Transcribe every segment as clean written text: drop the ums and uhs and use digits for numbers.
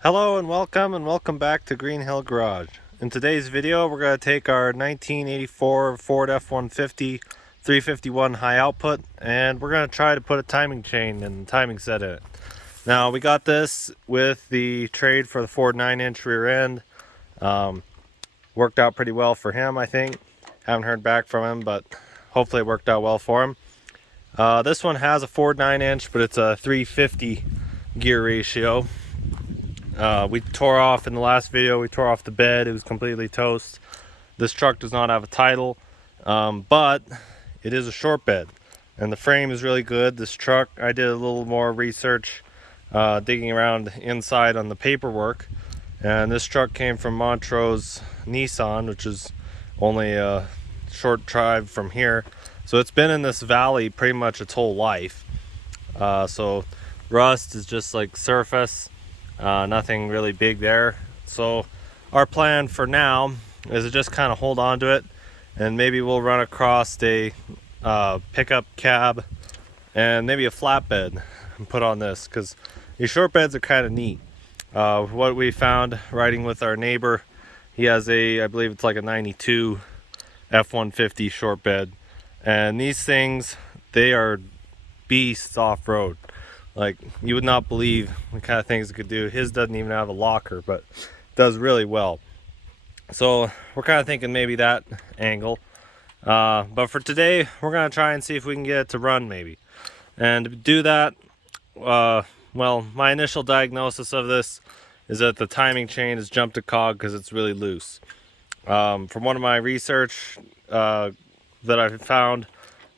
Hello and welcome back to Green Hill Garage. In today's video we're going to take our 1984 Ford F150 351 high output and we're going to try to put a timing chain and timing set in it. Now we got this with the trade for the Ford 9-inch rear end. Worked out pretty well for him, I think. Haven't heard back from him, but hopefully it worked out well for him. This one has a Ford 9-inch, but it's a 350 gear ratio. We tore off in the last video, we tore off the bed. It was completely toast. This truck does not have a title, but it is a short bed and the frame is really good. This truck, I did a little more research, digging around inside on the paperwork, and this truck came from Montrose Nissan, which is only a short drive from here. So it's been in this valley pretty much its whole life. So rust is just like surface. Nothing really big there. So our plan for now is to just kind of hold on to it, and maybe we'll run across a pickup cab and maybe a flatbed and put on this, because these short beds are kind of neat. What we found riding with our neighbor, he has I believe it's like a 92 F150 short bed, and these things, they are beasts off-road. Like, you would not believe the kind of things it could do. His doesn't even have a locker, but does really well. So we're kind of thinking maybe that angle. But for today, we're going to try and see if we can get it to run maybe. And to do that, well, my initial diagnosis of this is that the timing chain has jumped a cog because it's really loose. From one of my research that I found,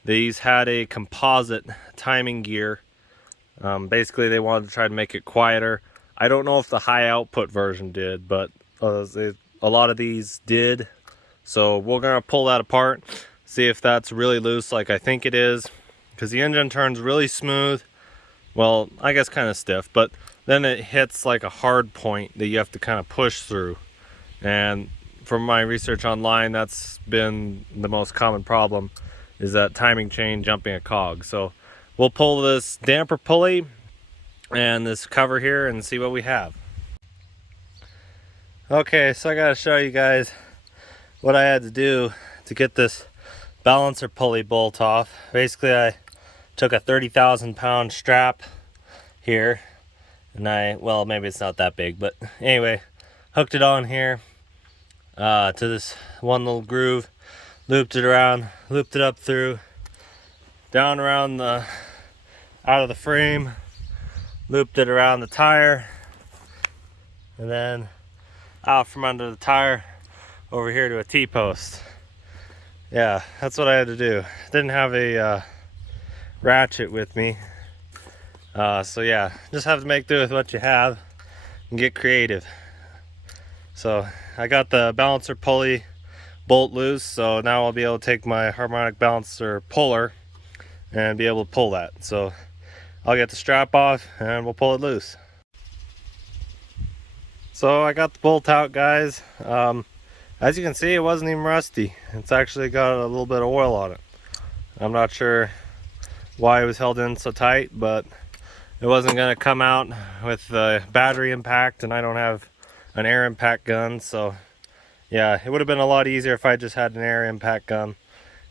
these had a composite timing gear. Basically, they wanted to try to make it quieter. I don't know if the high output version did, but a lot of these did. So we're going to pull that apart, see if that's really loose like I think it is, because the engine turns really smooth. Well, I guess kind of stiff, but then it hits like a hard point that you have to kind of push through. And from my research online, that's been the most common problem, is that timing chain jumping a cog. So we'll pull this damper pulley and this cover here and see what we have. Okay, so I gotta show you guys what I had to do to get this balancer pulley bolt off. Basically, I took a 30,000 pound strap here, and well, maybe it's not that big, but anyway, hooked it on here to this one little groove, looped it around, looped it up through, down around the out of the frame, looped it around the tire, and then out from under the tire over here to a T-post. Yeah, that's what I had to do. Didn't have a ratchet with me, so yeah, just have to make do with what you have and get creative. So I got the balancer pulley bolt loose, so now I'll be able to take my harmonic balancer puller and be able to pull that. So I'll get the strap off and we'll pull it loose. So I got the bolt out, guys. As you can see, it wasn't even rusty. It's actually got a little bit of oil on it. I'm not sure why it was held in so tight, but it wasn't going to come out with the battery impact, and I don't have an air impact gun. So yeah, it would have been a lot easier if I just had an air impact gun.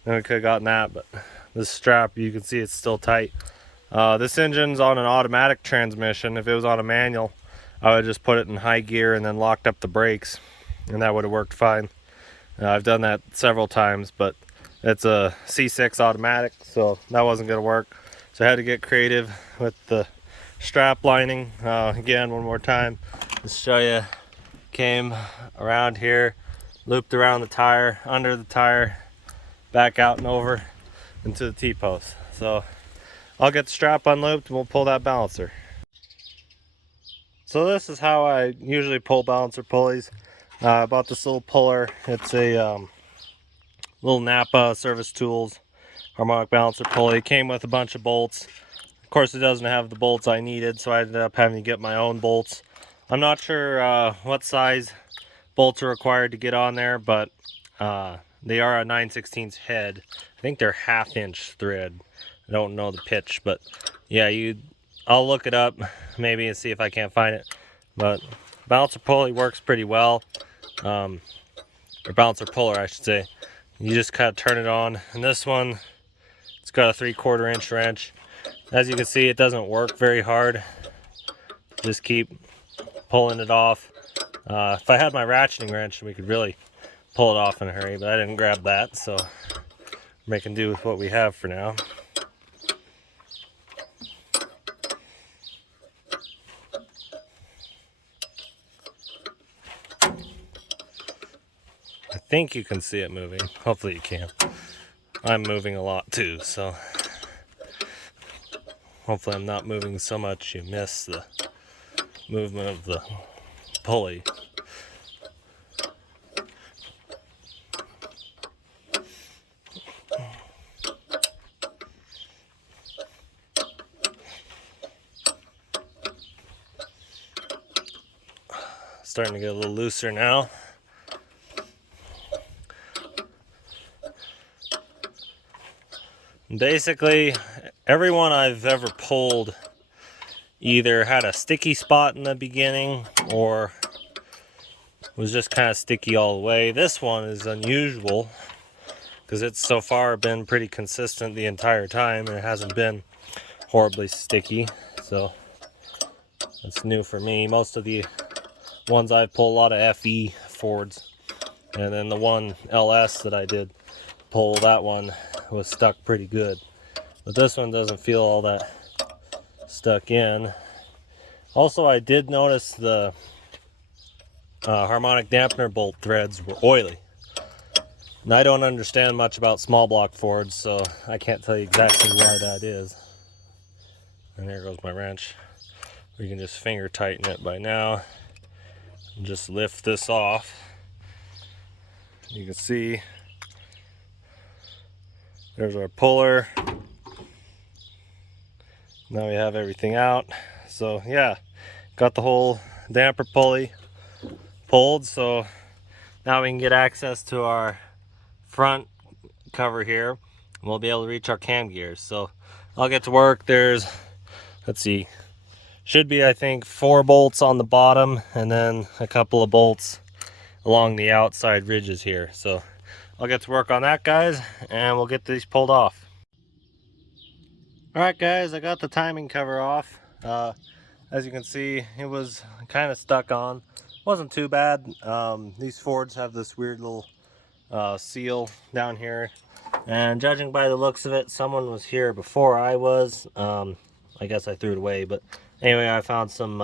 Then we could have gotten that, but this strap, you can see it's still tight. This engine's on an automatic transmission. If it was on a manual, I would just put it in high gear and then locked up the brakes, and that would have worked fine. I've done that several times, but it's a C6 automatic, so that wasn't going to work. So I had to get creative with the strap lining. Again, one more time, just show you. Came around here, looped around the tire, under the tire, back out and over into the T-post. So I'll get the strap unlooped and we'll pull that balancer. So this is how I usually pull balancer pulleys. I bought this little puller. It's a little Napa Service Tools harmonic balancer pulley. It came with a bunch of bolts. Of course, it doesn't have the bolts I needed, so I ended up having to get my own bolts. I'm not sure what size bolts are required to get on there, but they are a 9/16 head. I think they're 1/2 inch thread. I don't know the pitch, but yeah, I'll look it up maybe and see if I can't find it. but balancer pulley works pretty well, or balancer puller I should say. You just kind of turn it on, and this one, it's got a 3/4 inch wrench. As you can see, it doesn't work very hard. Just keep pulling it off. If I had my ratcheting wrench, we could really pull it off in a hurry, but I didn't grab that, so we're making do with what we have for now. I think you can see it moving. Hopefully you can. I'm moving a lot too, so hopefully I'm not moving so much you miss the movement of the pulley. Starting to get a little looser now. Basically, everyone I've ever pulled either had a sticky spot in the beginning or was just kind of sticky all the way. This one is unusual because it's so far been pretty consistent the entire time and it hasn't been horribly sticky, so it's new for me. Most of the ones I've pulled, a lot of FE Fords, and then the one LS that I did pull, that one was stuck pretty good, but this one doesn't feel all that stuck in. Also, I did notice the harmonic dampener bolt threads were oily, and I don't understand much about small block Fords, so I can't tell you exactly why that is. And there goes my wrench. We can just finger tighten it by now and just lift this off. You can see there's our puller. Now we have everything out. So yeah, got the whole damper pulley pulled, so now we can get access to our front cover here and we'll be able to reach our cam gears. So I'll get to work. There's, let's see, should be I think 4 bolts on the bottom and then a couple of bolts along the outside ridges here. So I'll get to work on that, guys, and we'll get these pulled off. Alright guys, I got the timing cover off. As you can see, it was kind of stuck on. Wasn't too bad. These Fords have this weird little seal down here, and judging by the looks of it, someone was here before I was. I guess I threw it away, but anyway, I found some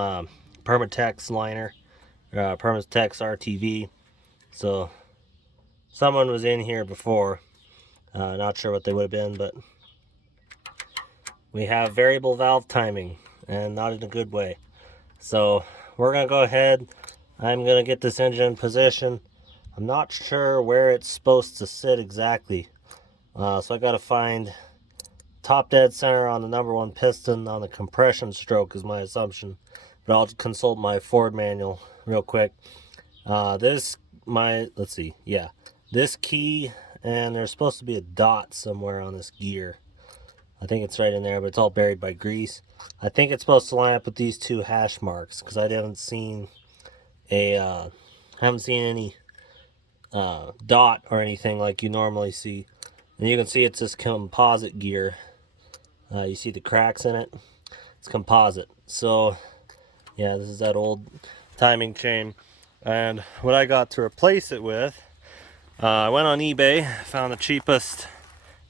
Permatex liner, Permatex RTV. So someone was in here before. Not sure what they would have been, but we have variable valve timing, and not in a good way. So we're gonna go ahead. I'm gonna get this engine in position. I'm not sure where it's supposed to sit exactly, so I gotta find top dead center on the -- 1 piston on the compression stroke is my assumption, but I'll consult my Ford manual real quick. Let's see, yeah, this key, and there's supposed to be a dot somewhere on this gear. I think it's right in there, but it's all buried by grease. I think it's supposed to line up with these 2 hash marks because I haven't seen any dot or anything like you normally see. And you can see it's this composite gear. You see the cracks in it. It's composite. So yeah, this is that old timing chain. And what I got to replace it with, I went on eBay, found the cheapest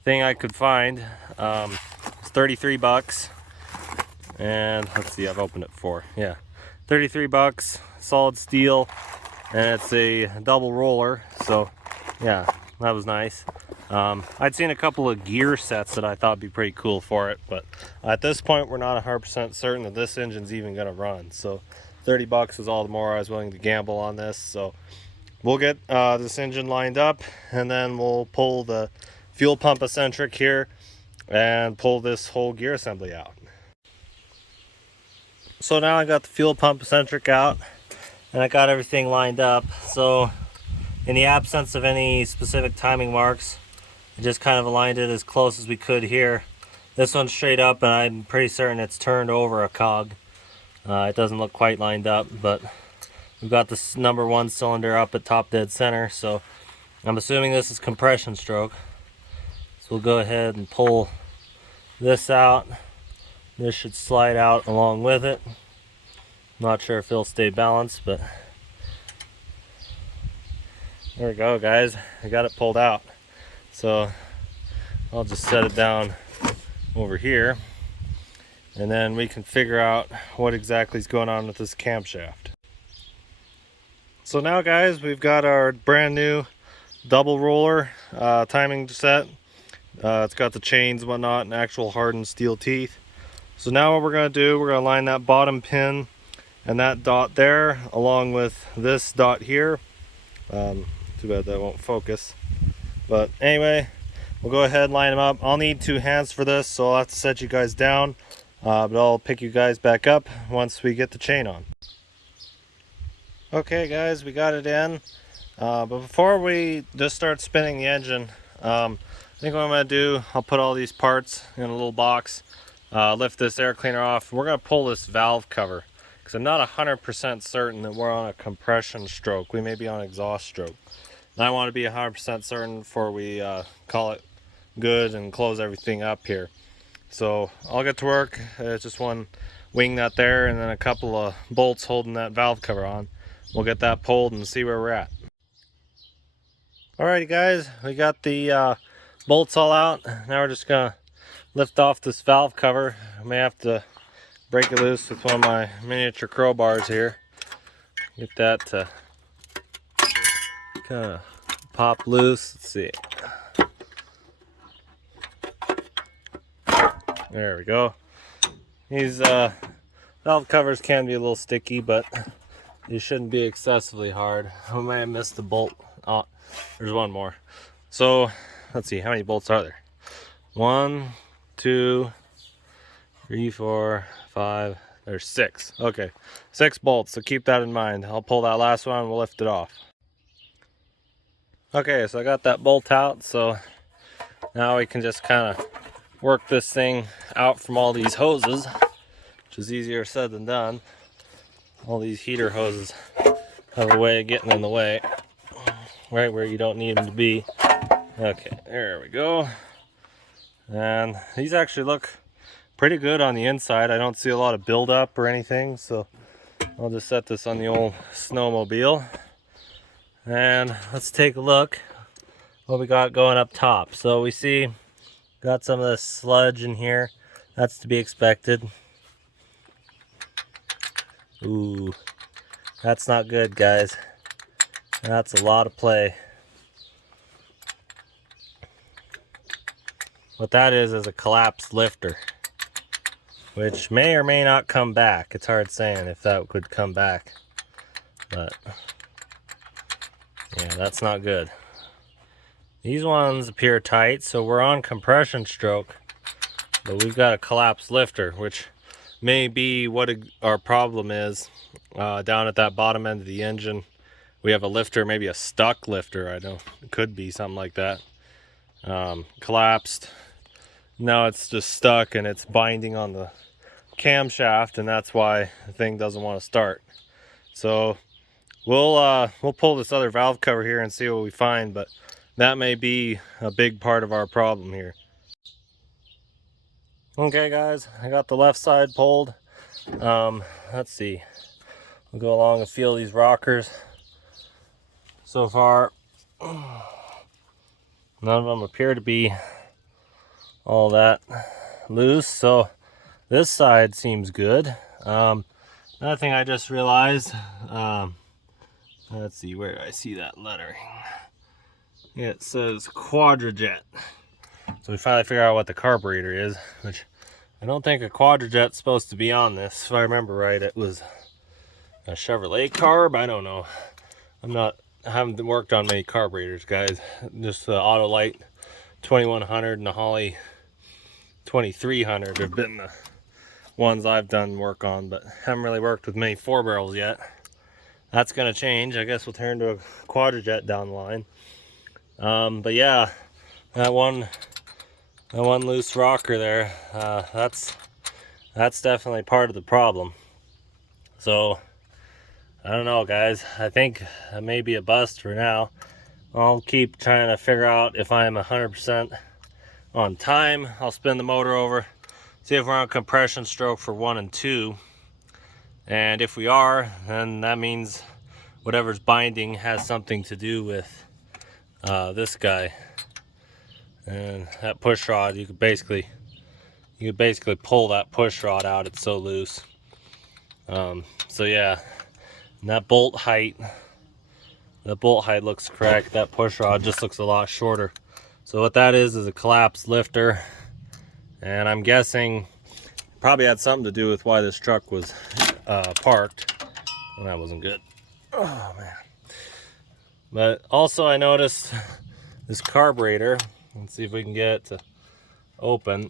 thing I could find. It's 33 bucks, and let's see, I've opened it before. Yeah, 33 bucks, solid steel, and it's a double roller, so yeah, that was nice. I'd seen a couple of gear sets that I thought would be pretty cool for it, but at this point we're not 100% certain that this engine's even gonna run, so 30 bucks is all the more I was willing to gamble on this. So we'll get this engine lined up, and then we'll pull the fuel pump eccentric here and pull this whole gear assembly out. So now I got the fuel pump eccentric out and I got everything lined up. So in the absence of any specific timing marks, I just kind of aligned it as close as we could here. This one's straight up, and I'm pretty certain it's turned over a cog. It doesn't look quite lined up, but we've got this number 1 cylinder up at top dead center, so I'm assuming this is compression stroke. So we'll go ahead and pull this out. This should slide out along with it. Not sure if it'll stay balanced, but there we go, guys. I got it pulled out. So I'll just set it down over here, and then we can figure out what exactly is going on with this camshaft. So now, guys, we've got our brand new double roller timing set. It's got the chains and whatnot and actual hardened steel teeth. So now what we're going to do, we're going to line that bottom pin and that dot there along with this dot here. Too bad that won't focus. But anyway, we'll go ahead and line them up. I'll need 2 hands for this, so I'll have to set you guys down. But I'll pick you guys back up once we get the chain on. Okay, guys, we got it in. But before we just start spinning the engine, I think what I'm going to do, I'll put all these parts in a little box, lift this air cleaner off. We're going to pull this valve cover because I'm not 100% certain that we're on a compression stroke. We may be on exhaust stroke. And I want to be 100% certain before we call it good and close everything up here. So I'll get to work. It's just one wing nut there and then a couple of bolts holding that valve cover on. We'll get that pulled and see where we're at. Alrighty, guys, we got the bolts all out. Now we're just gonna lift off this valve cover. I may have to break it loose with one of my miniature crowbars here. Get that to kind of pop loose. Let's see. There we go. These valve covers can be a little sticky, but they shouldn't be excessively hard. I may have missed a bolt. Oh, there's one more. So let's see, how many bolts are there? 1, 2, 3, 4, 5. There's 6. Okay, 6 bolts. So keep that in mind. I'll pull that last one and we'll lift it off. Okay, so I got that bolt out. So now we can just kind of work this thing out from all these hoses, which is easier said than done. All these heater hoses have a way of getting in the way, right where you don't need them to be. Okay, there we go. And these actually look pretty good on the inside. I don't see a lot of buildup or anything, so I'll just set this on the old snowmobile. And let's take a look what we got going up top. So we see got some of this sludge in here. That's to be expected. Ooh, that's not good, guys. That's a lot of play. What that is a collapsed lifter, which may or may not come back. It's hard saying if that could come back, but yeah, that's not good. These ones appear tight, so we're on compression stroke, but we've got a collapsed lifter, which may be what our problem is. Down at that bottom end of the engine, we have a lifter, maybe a stuck lifter. I don't, it could be something like that. Collapsed. Now it's just stuck and it's binding on the camshaft, and that's why the thing doesn't want to start. So we'll pull this other valve cover here and see what we find, but that may be a big part of our problem here. Okay, guys, I got the left side pulled. Let's see. We'll go along and feel these rockers. So far, none of them appear to be all that loose, so this side seems good. Another thing I just realized, let's see, where do I see that lettering? Yeah, it says Quadrajet. So we finally figure out what the carburetor is, which I don't think a Quadrajet's supposed to be on this. If I remember right, it was a Chevrolet carb. I don't know. I haven't worked on many carburetors, guys. Just the Autolite 2100 and the Holly 2300 have been the ones I've done work on, but haven't really worked with many 4-barrels yet. That's gonna change. I guess we'll turn to a Quadrajet down the line. But yeah, that one loose rocker there, that's definitely part of the problem. So I don't know, guys. I think that may be a bust for now. I'll keep trying to figure out if I'm 100% on time. I'll spin the motor over, see if we're on compression stroke for 1 and 2. And if we are, then that means whatever's binding has something to do with this guy. And that push rod, you could basically pull that push rod out. It's so loose. So yeah, and that bolt height looks correct. That push rod just looks a lot shorter. So what that is a collapsed lifter, and I'm guessing probably had something to do with why this truck was parked. Well, that wasn't good. Oh man. But also I noticed this carburetor. Let's see if we can get it to open.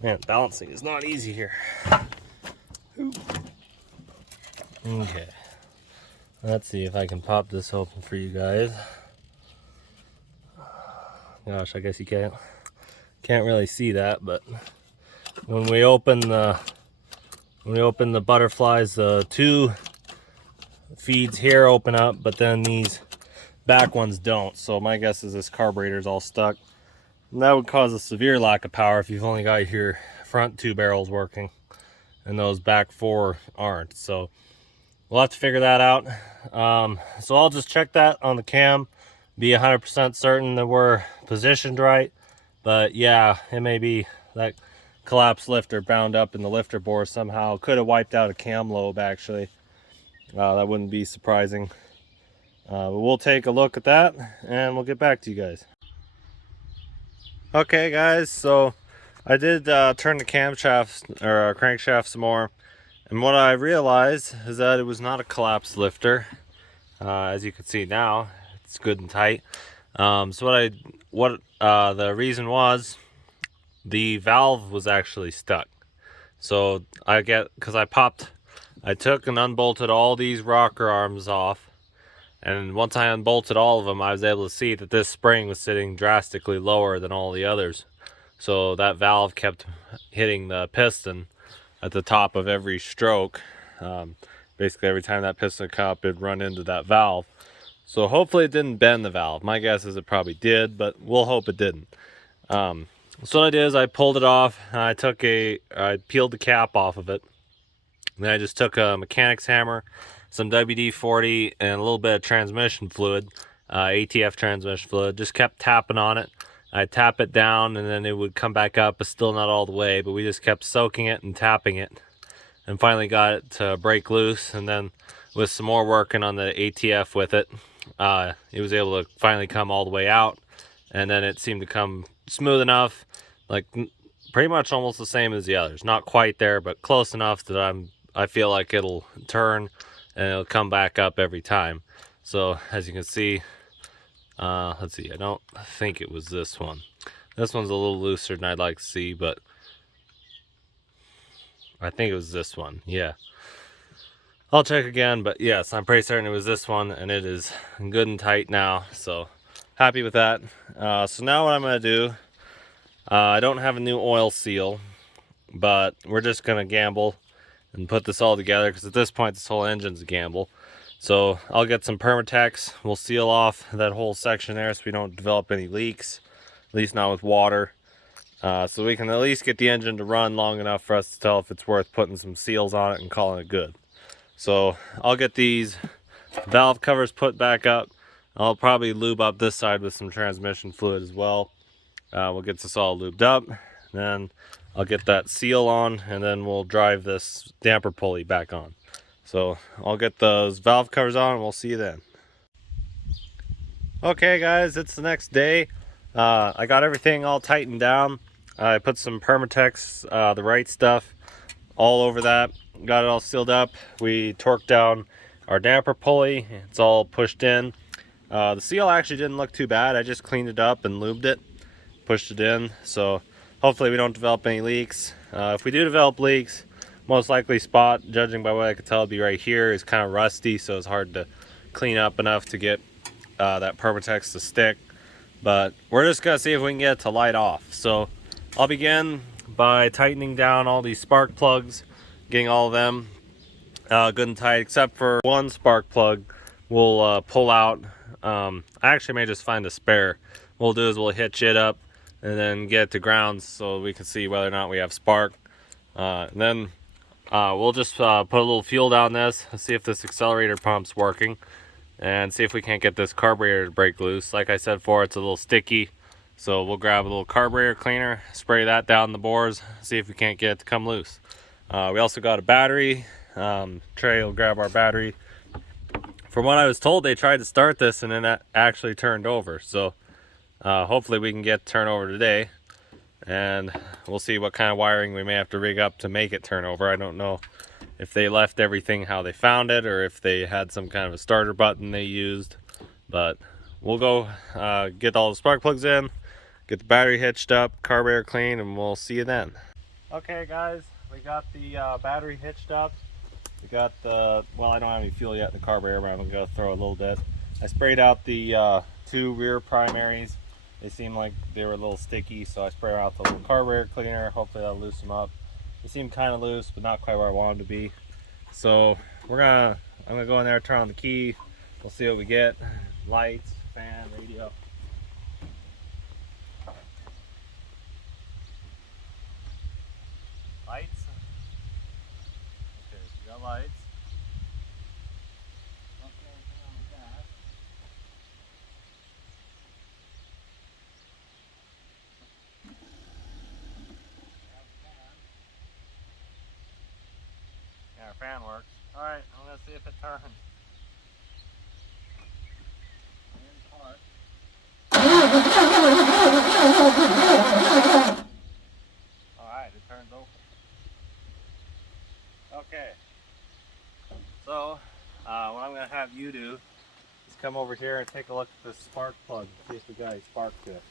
Man, balancing is not easy here. Okay. Let's see if I can pop this open for you guys. Gosh, I guess you can't really see that, but when we open the butterflies, the 2 feeds here open up, but then these back ones don't. So my guess is this carburetor is all stuck. And that would cause a severe lack of power if you've only got your front 2 barrels working and those back 4 aren't. So we'll have to figure that out. So I'll just check that on the cam, be 100% certain that we're positioned right. But yeah, it may be that collapsed lifter bound up in the lifter bore somehow. Could have wiped out a cam lobe actually. That wouldn't be surprising. But we'll take a look at that and we'll get back to you guys. Okay guys, so I did turn the camshaft or crankshaft some more, and what I realized is that it was not a collapsed lifter. As you can see now, it's good and tight. So the reason was the valve was actually stuck. So I took and unbolted all these rocker arms off. And once I unbolted all of them, I was able to see that this spring was sitting drastically lower than all the others. So that valve kept hitting the piston at the top of every stroke. Basically every time that piston would come up, it'd run into that valve. So hopefully it didn't bend the valve. My guess is it probably did, but we'll hope it didn't. So what I did is I pulled it off, and I peeled the cap off of it. And then I just took a mechanic's hammer, some WD-40, and a little bit of transmission fluid, ATF transmission fluid. Just kept tapping on it. I'd tap it down and then it would come back up, but still not all the way, but we just kept soaking it and tapping it, and finally got it to break loose. And then with some more working on the ATF with it, it was able to finally come all the way out, and then it seemed to come smooth enough, like pretty much almost the same as the others. Not quite there, but close enough that I feel like it'll turn and it'll come back up every time. So as you can see, let's see, I don't think it was this one. This one's a little looser than I'd like to see, but I think it was this one. Yeah, I'll check again, but yes, I'm pretty certain it was this one, and it is good and tight now. So happy with that. So now what I'm going to do, I don't have a new oil seal, but we're just going to gamble and put this all together, because at this point this whole engine's a gamble. So I'll get some Permatex. We'll seal off that whole section there so we don't develop any leaks, at least not with water. So we can at least get the engine to run long enough for us to tell if it's worth putting some seals on it and calling it good. So I'll get these valve covers put back up. I'll probably lube up this side with some transmission fluid as well. We'll get this all lubed up. Then I'll get that seal on, and then we'll drive this damper pulley back on. So I'll get those valve covers on and we'll see you then. Okay guys, it's the next day. I got everything all tightened down. I put some Permatex, the right stuff, all over that. Got it all sealed up. We torqued down our damper pulley. It's all pushed in. The seal actually didn't look too bad. I just cleaned it up and lubed it, pushed it in. So hopefully we don't develop any leaks. If we do develop leaks, most likely spot, judging by what I could tell, it'd be right here, is kind of rusty, so it's hard to clean up enough to get that Permatex to stick. But we're just gonna see if we can get it to light off. So I'll begin by tightening down all these spark plugs getting all of them good and tight, except for one spark plug we'll pull out. I actually may just find a spare. What we'll do is we'll hitch it up and then get it to ground so we can see whether or not we have spark. And then we'll just put a little fuel down this, see if this accelerator pump's working, and see if we can't get this carburetor to break loose. Like I said before, it's a little sticky, so we'll grab a little carburetor cleaner, spray that down the bores, see if we can't get it to come loose. We also got a battery. Trey will grab our battery. From what I was told, they tried to start this and then that actually turned over. So hopefully we can get turnover today, and we'll see what kind of wiring we may have to rig up to make it turn over. I don't know if they left everything how they found it or if they had some kind of a starter button they used, but we'll go get all the spark plugs in, get the battery hitched up, carburetor clean, and we'll see you then. Okay guys, we got the battery hitched up. We got the, well, I don't have any fuel yet in the carburetor, but I'm going to throw a little bit. I sprayed out the 2 rear primaries. They seemed like they were a little sticky, so I sprayed out the little carburetor cleaner. Hopefully that'll loosen them up. They seem kind of loose, but not quite where I want them to be. So I'm gonna go in there, turn on the key. We'll see what we get. Lights, fan, radio. Lights. Okay, so we got lights. Okay, turn on the gas. Yeah, our fan works. Alright, I'm gonna see if it turns. In park. Alright, it turns over. Okay, so what I'm going to have you do is come over here and take a look at this spark plug, see if we got any spark to it.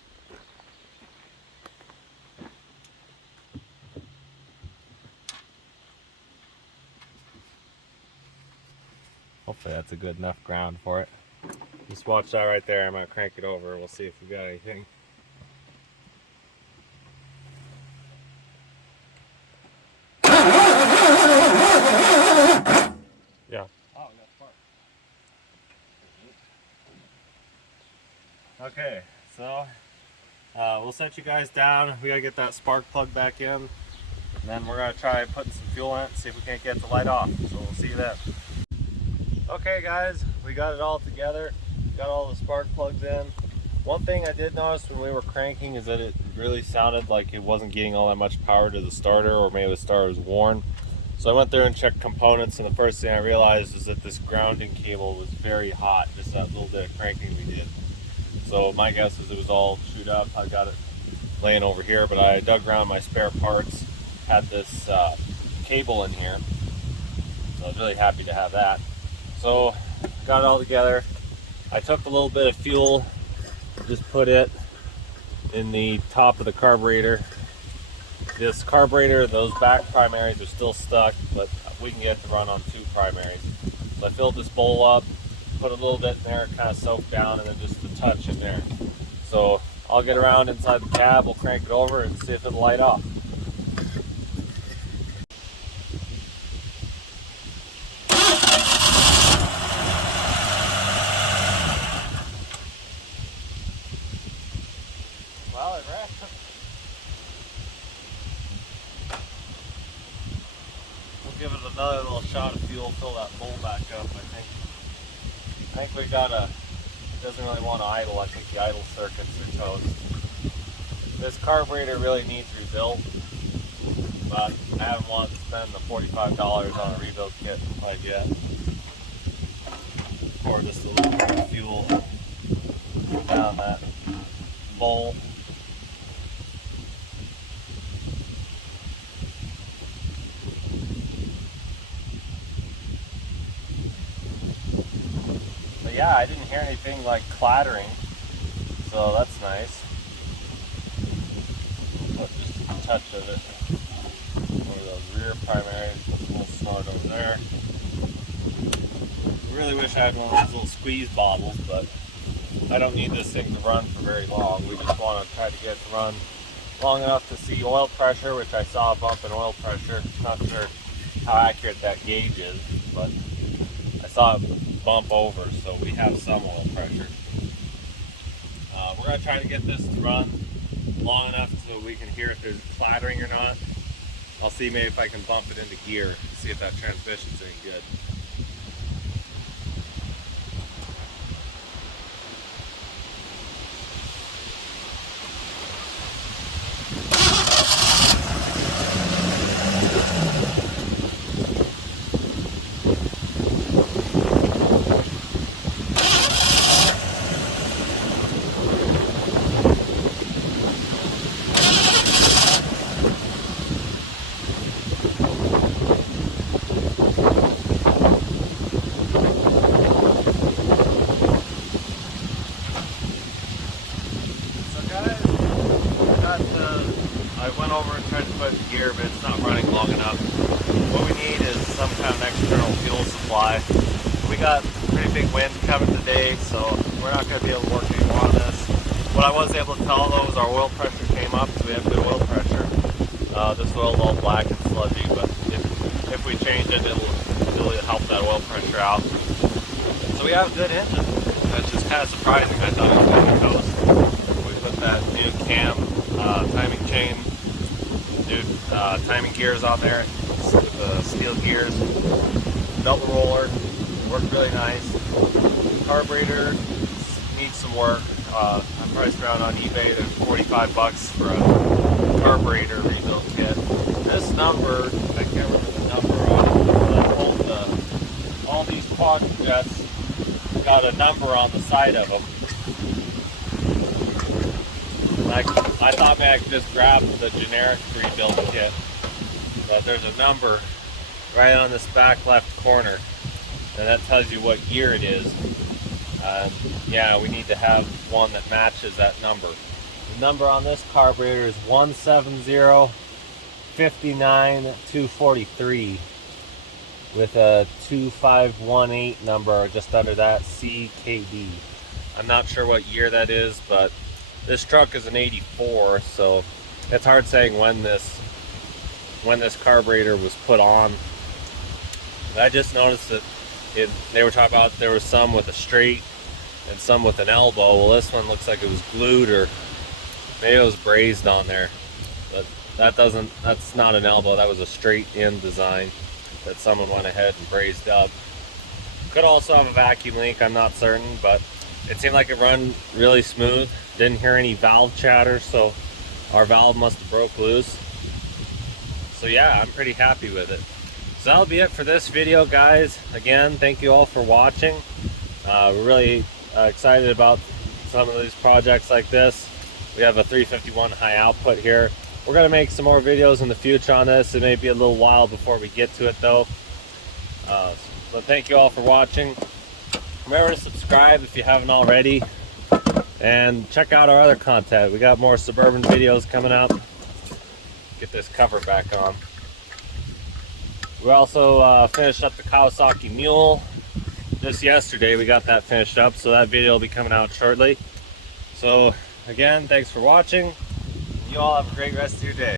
Hopefully that's a good enough ground for it. Just watch that right there. I'm going to crank it over. We'll see if we got anything. Yeah. Oh, we got spark. Okay, so we'll set you guys down. We gotta get that spark plug back in, and then we're gonna try putting some fuel in it and see if we can't get it to light off. So we'll see you then. Okay guys, we got it all together. Got all the spark plugs in. One thing I did notice when we were cranking is that it really sounded like it wasn't getting all that much power to the starter, or maybe the starter was worn. So I went there and checked components, and the first thing I realized is that this grounding cable was very hot, just that little bit of cranking we did. So my guess is it was all chewed up. I got it laying over here, but I dug around my spare parts, had this cable in here. So I was really happy to have that. So got it all together. I took a little bit of fuel, just put it in the top of the carburetor. This carburetor, those back primaries are still stuck, but we can get it to run on 2 primaries. So I filled this bowl up, put a little bit in there, kind of soaked down, and then just a touch in there. So I'll get around inside the cab, we'll crank it over and see if it'll light off. Well, it ran. We'll give it another little shot of fuel, fill that bowl back up. I think we got a, it doesn't really want to idle. I think the idle circuits are toast. This carburetor really needs rebuilt, but I haven't wanted to spend the $45 on a rebuild kit quite yet. Pour just a little bit of fuel down that bowl. Yeah, I didn't hear anything like clattering, so that's nice. Put just a touch of it over those rear primaries, a little snort over there. I really wish I had one of those little squeeze bottles, but I don't need this thing to run for very long. We just want to try to get it to run long enough to see oil pressure, which I saw a bump in oil pressure. Not sure how accurate that gauge is, but I saw it bump over, so we have some oil pressure. We're going to try to get this to run long enough so we can hear if there's clattering or not. I'll see maybe if I can bump it into gear, see if that transmission's any good. I went over and tried to put it in gear, but it's not running long enough. What we need is some kind of external fuel supply. We got pretty big wind coming today, so we're not going to be able to work anymore on this. What I was able to tell though is our oil pressure came up, so we have good oil pressure. This oil is all black and sludgy, but if we change it, it'll help that oil pressure out. So we have a good engine. That's just kind of surprising. I thought it was going to coast. We put that new cam timing chain, new timing gears on there with the steel gears, double roller, worked really nice. Carburetor needs some work. I priced around on eBay to $45 for a carburetor rebuild kit. This number, I can't remember the number on it, all these quad jets got a number on the side of them. I thought maybe I could just grab the generic rebuild kit, but there's a number right on this back left corner, and that tells you what year it is. Yeah, we need to have one that matches that number. The number on this carburetor is 170-59243 with a 2518 number just under that, CKD. I'm not sure what year that is, but this truck is an 84, so it's hard saying when this carburetor was put on. But I just noticed that they were talking about there was some with a straight and some with an elbow. Well, this one looks like it was glued, or maybe it was brazed on there. But that's not an elbow. That was a straight in design that someone went ahead and brazed up. Could also have a vacuum leak, I'm not certain, but it seemed like it ran really smooth. Didn't hear any valve chatter, so our valve must have broke loose. So yeah, I'm pretty happy with it. So that'll be it for this video, guys. Again, thank you all for watching. We're really excited about some of these projects like this. We have a 351 high output here. We're going to make some more videos in the future on this. It may be a little while before we get to it though. So thank you all for watching. Remember to subscribe if you haven't already, and check out our other content. We got more Suburban videos coming up. Get this cover back on. We also finished up the Kawasaki Mule just yesterday. We got that finished up, so that video will be coming out shortly. So again, thanks for watching. You all have a great rest of your day.